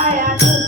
哎呀、